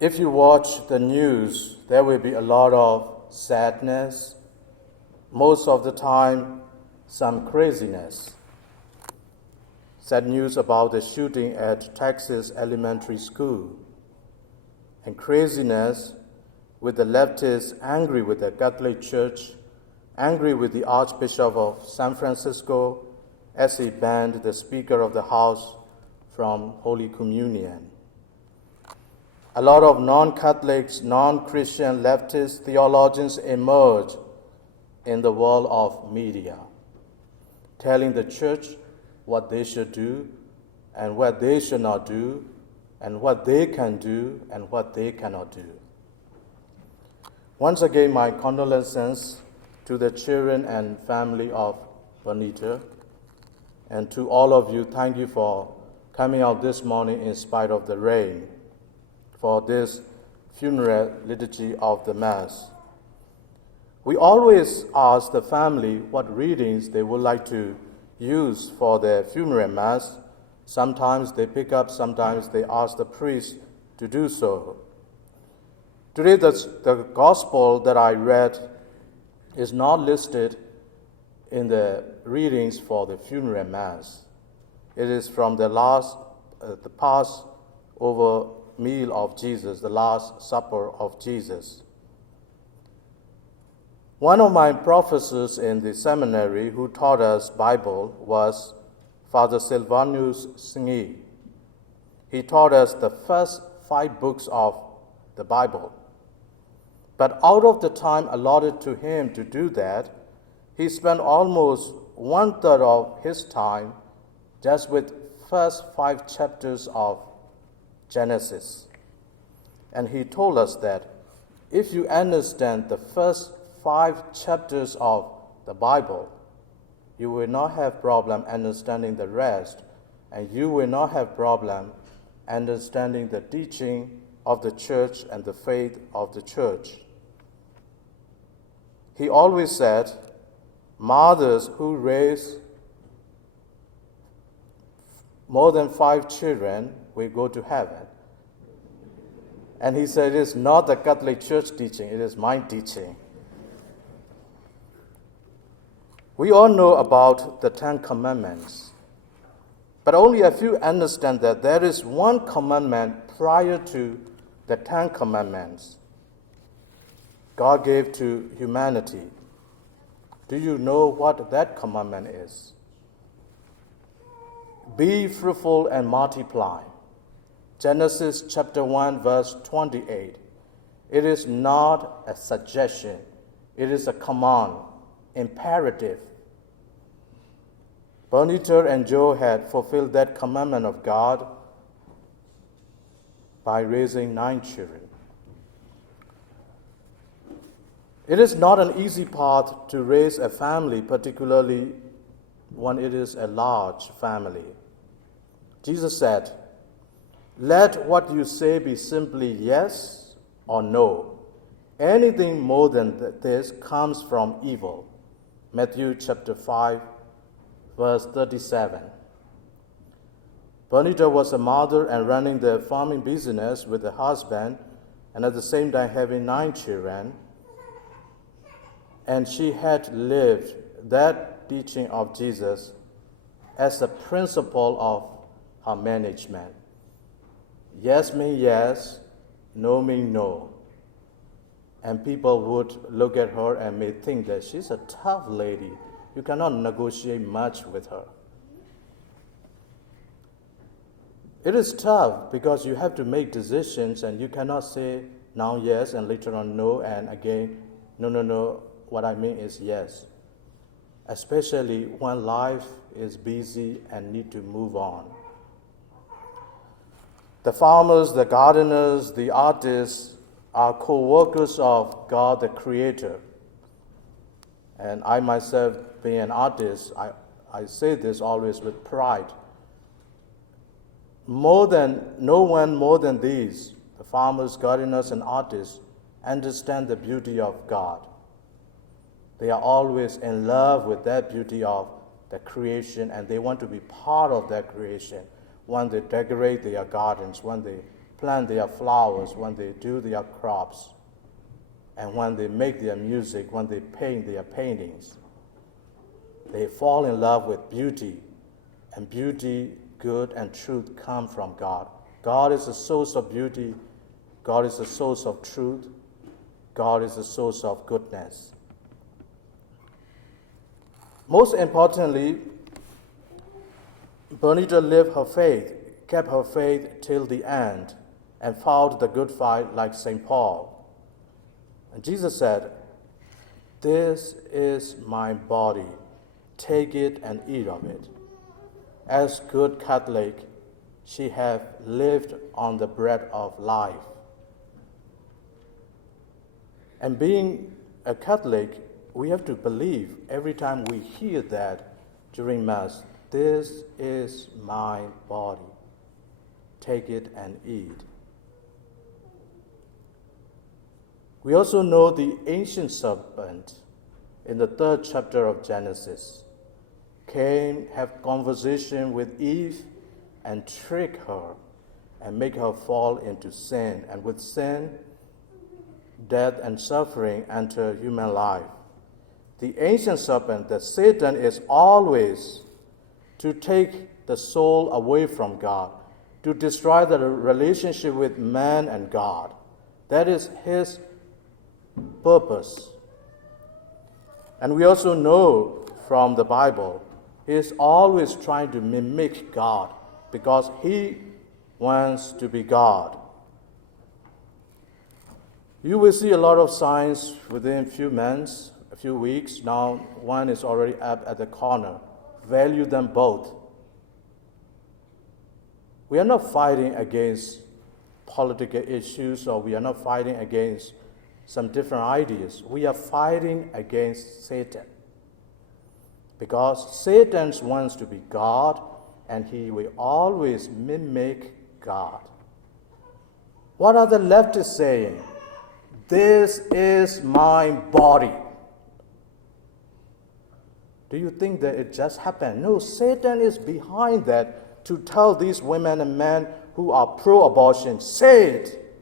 If you watch the news, there will be a lot of sadness, most of the time, some craziness. Sad news about the shooting at Texas elementary school, and craziness with the leftists angry with the Catholic Church, angry with the Archbishop of San Francisco as he banned the Speaker of the House from Holy Communion. A lot of non-Catholics, non-Christian leftist theologians emerge in the world of media, telling the church what they should do and what they should not do, and what they can do and what they cannot do. Once again, my condolences to the children and family of Bernita, and to all of you, thank you for coming out this morning in spite of the rain for this funeral liturgy of the Mass. We always ask the family what readings they would like to use for their funeral Mass. Sometimes they pick up, sometimes they ask the priest to do so. Today, the gospel that I read is not listed in the readings for the funeral Mass. It is from the Passover meal of Jesus, the Last Supper of Jesus. One of my professors in the seminary who taught us Bible was Father Sylvanus. He taught us the first 5 books of the Bible. But out of the time allotted to him to do that, he spent almost 1/3 of his time just with first 5 chapters of Genesis. And he told us that if you understand the first 5 chapters of the Bible, you will not have problem understanding the rest, and you will not have problem understanding the teaching of the church and the faith of the church. He always said, mothers who raise more than 5 children will go to heaven. And he said, it is not the Catholic Church teaching, it is my teaching. We all know about the 10 Commandments, but only a few understand that there is one commandment prior to the 10 Commandments God gave to humanity. Do you know what that commandment is? Be fruitful and multiply. Genesis chapter 1, verse 28. It is not a suggestion. It is a command, imperative. Bernita and Joe had fulfilled that commandment of God by raising 9 children. It is not an easy path to raise a family, particularly when it is a large family. Jesus said, let what you say be simply yes or no. Anything more than this comes from evil. Matthew chapter 5, verse 37. Bernita was a mother and running the farming business with a husband, and at the same time having 9 children. And she had lived that teaching of Jesus as a principle of her management. Yes means yes, no means no. And people would look at her and may think that she's a tough lady. You cannot negotiate much with her. It is tough because you have to make decisions and you cannot say now yes and later on no and again no. What I mean is yes. Especially when life is busy and need to move on. The farmers, the gardeners, the artists are co-workers of God the Creator. And I myself, being an artist, I say this always with pride. No one more than these, the farmers, gardeners, and artists, understand the beauty of God. They are always in love with that beauty of the creation, and they want to be part of that creation when they decorate their gardens, when they plant their flowers, when they do their crops, and when they make their music, when they paint their paintings. They fall in love with beauty, and beauty, good, and truth come from God. God is the source of beauty. God is the source of truth. God is the source of goodness. Most importantly, Bernita lived her faith, kept her faith till the end, and fought the good fight like St. Paul. And Jesus said, "This is my body. Take it and eat of it." As good Catholic, she have lived on the bread of life. And being a Catholic, we have to believe every time we hear that during Mass, "This is my body. Take it and eat." We also know the ancient serpent in the 3rd chapter of Genesis came, have conversation with Eve, and trick her and make her fall into sin. And with sin, death and suffering enter human life. The ancient serpent, that Satan, is always to take the soul away from God, to destroy the relationship with man and God. That is his purpose. And we also know from the Bible, he is always trying to mimic God because he wants to be God. You will see a lot of signs within a few months, a few weeks. Now one is already up at the corner. Value them both. We are not fighting against political issues, or we are not fighting against some different ideas. We are fighting against Satan. Because Satan wants to be God, and he will always mimic God. What are the leftists saying? "This is my body." Do you think that it just happened? No, Satan is behind that to tell these women and men who are pro-abortion, "Say it.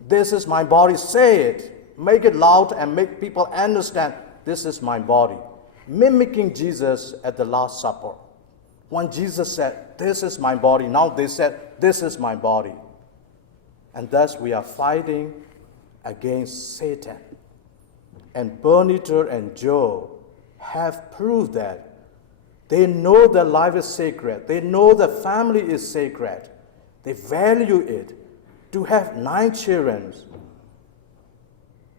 This is my body. Say it. Make it loud and make people understand this is my body." Mimicking Jesus at the Last Supper. When Jesus said, "This is my body," now they said, "This is my body." And thus we are fighting against Satan. And Bernita and Joe have proved that. They know that life is sacred. They know that family is sacred. They value it. To have 9 children,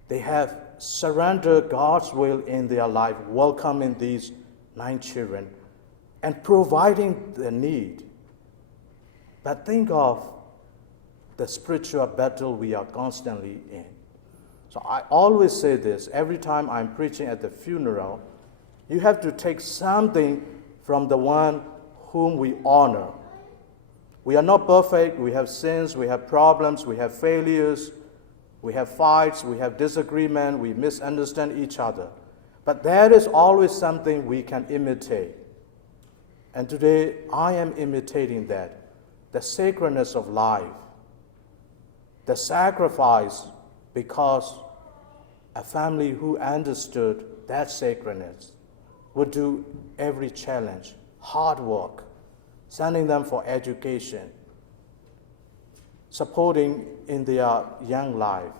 they have surrendered God's will in their life, welcoming these 9 children and providing the need. But think of the spiritual battle we are constantly in. So I always say this every time I'm preaching at the funeral: you have to take something from the one whom we honor. We are not perfect. We have sins. We have problems. We have failures. We have fights. We have disagreement. We misunderstand each other. But there is always something we can imitate. And today I am imitating that. The sacredness of life. The sacrifice, because a family who understood that sacredness would do every challenge, hard work, sending them for education, supporting in their young life.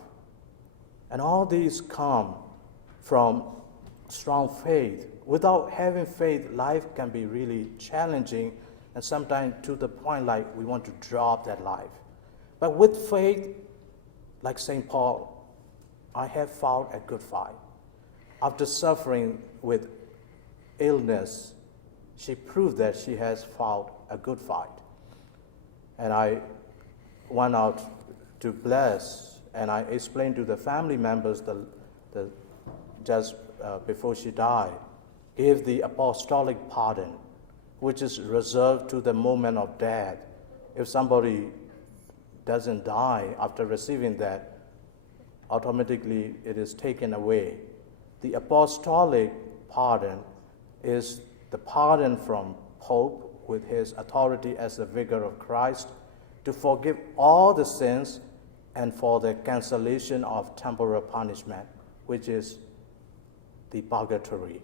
And all these come from strong faith. Without having faith, life can be really challenging, and sometimes to the point like we want to drop that life. But with faith, like St. Paul, I have fought a good fight. After suffering with illness, she proved that she has fought a good fight. And I went out to bless, and I explained to the family members just before she died, gave the apostolic pardon, which is reserved to the moment of death. If somebody doesn't die after receiving that, automatically it is taken away. The apostolic pardon is the pardon from Pope with his authority as the vicar of Christ to forgive all the sins and for the cancellation of temporal punishment, which is the purgatory.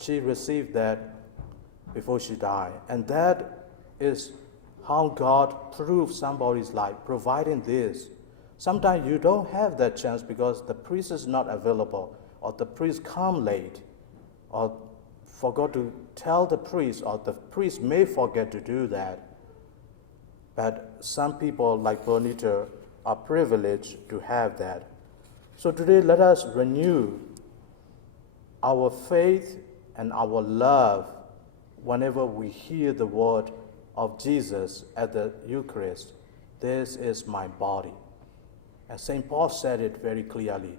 She received that before she died. And that is how God proves somebody's life, providing this. Sometimes you don't have that chance because the priest is not available, or the priest come late, or forgot to tell the priest, or the priest may forget to do that. But some people like Bernita are privileged to have that. So today let us renew our faith and our love whenever we hear the word of Jesus at the Eucharist. This is my body. And St. Paul said it very clearly.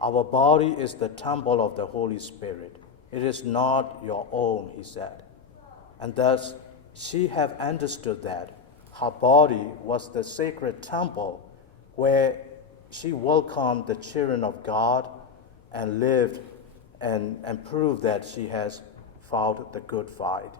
Our body is the temple of the Holy Spirit. It is not your own, he said. And thus she have understood that her body was the sacred temple where she welcomed the children of God and lived and proved that she has fought the good fight.